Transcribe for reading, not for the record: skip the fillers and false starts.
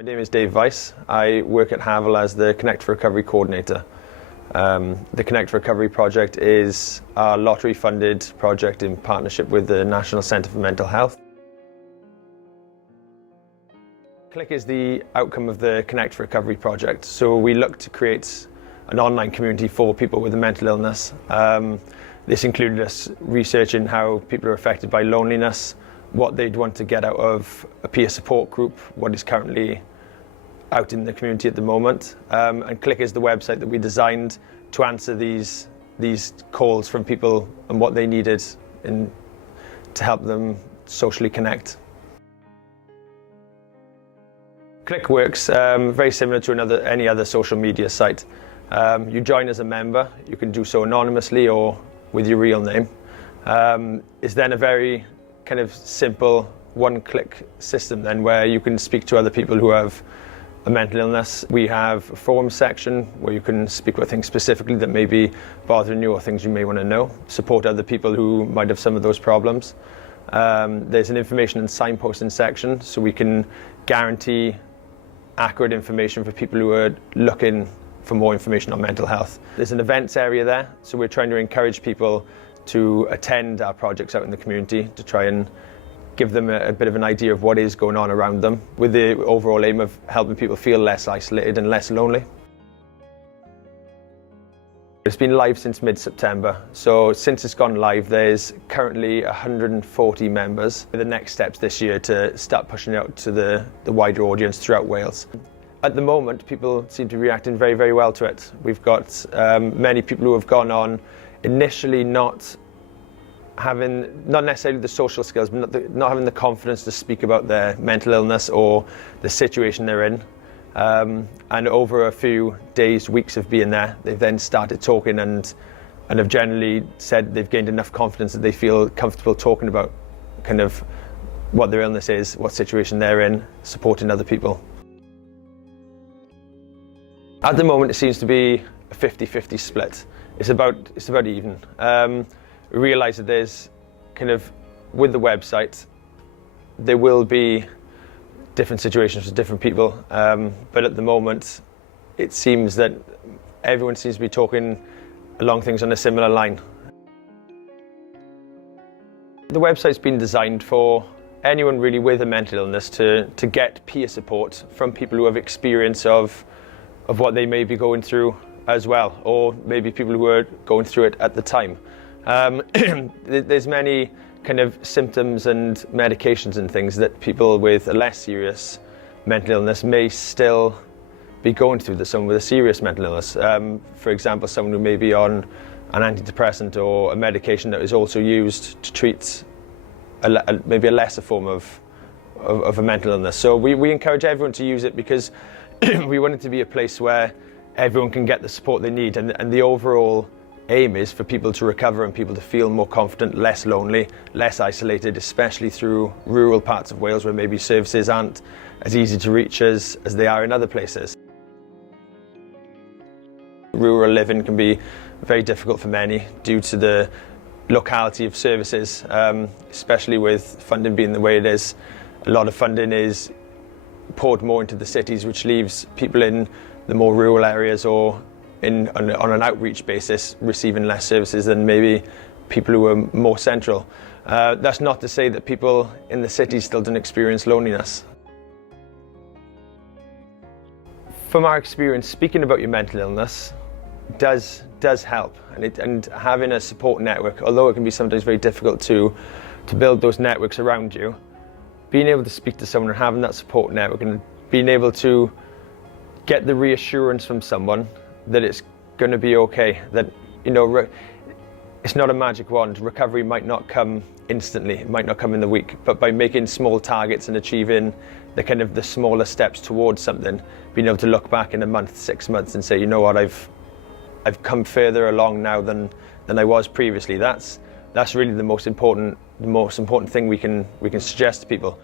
My name is Dave Vice. I work at Hafal as the Connect for Recovery coordinator. The Connect for Recovery project is a lottery-funded project in partnership with the National Centre for Mental Health. Clic is the outcome of the Connect for Recovery project. So we look to create an online community for people with a mental illness. This included us researching how people are affected by loneliness, what they'd want to get out of a peer support group, what is currently out in the community at the moment. And Clic is the website that we designed to answer these calls from people and what they needed to help them socially connect. Clic works very similar to any other social media site. You join as a member, you can do so anonymously or with your real name. It's then a very kind of simple one-click system then where you can speak to other people who have a mental illness. We have a forum section where you can speak about things specifically that may be bothering you or things you may want to know, support other people who might have some of those problems. There's an information and signposting section, so we can guarantee accurate information for people who are looking for more information on mental health. There's an events area there, so we're trying to encourage people to attend our projects out in the community to try and give them a bit of an idea of what is going on around them, with the overall aim of helping people feel less isolated and less lonely. It's been live since mid-September, so since it's gone live there's currently 140 members. The next steps this year to start pushing it out to the wider audience throughout Wales. At the moment people seem to be reacting very, very well to it. We've got many people who have gone on initially not necessarily the social skills, but not having the confidence to speak about their mental illness or the situation they're in. And over a few days, weeks of being there, they've then started talking and have generally said they've gained enough confidence that they feel comfortable talking about kind of what their illness is, what situation they're in, supporting other people. At the moment, it seems to be a 50-50 split. It's about even. We realise that there's kind of, with the website, there will be different situations for different people, but at the moment it seems that everyone seems to be talking along things on a similar line. The website's been designed for anyone really with a mental illness to get peer support from people who have experience of what they may be going through as well, or maybe people who are going through it at the time. There's many kind of symptoms and medications and things that people with a less serious mental illness may still be going through, someone with a serious mental illness. For example, someone who may be on an antidepressant or a medication that is also used to treat maybe a lesser form of a mental illness. So we encourage everyone to use it because we want it to be a place where everyone can get the support they need, and the overall aim is for people to recover and people to feel more confident, less lonely, less isolated, especially through rural parts of Wales where maybe services aren't as easy to reach as they are in other places. Rural living can be very difficult for many due to the locality of services, especially with funding being the way it is. A lot of funding is poured more into the cities, which leaves people in the more rural areas or on an outreach basis receiving less services than maybe people who are more central. That's not to say that people in the cities still don't experience loneliness. From our experience, speaking about your mental illness does help, and having a support network, although it can be sometimes very difficult to build those networks around you, being able to speak to someone and having that support network and being able to get the reassurance from someone that it's going to be okay, that, you know, it's not a magic wand. Recovery might not come instantly, it might not come in the week, but by making small targets and achieving the smaller steps towards something, being able to look back in a month, 6 months and say, you know what, I've come further along now than I was previously. That's really the most important thing we can suggest to people.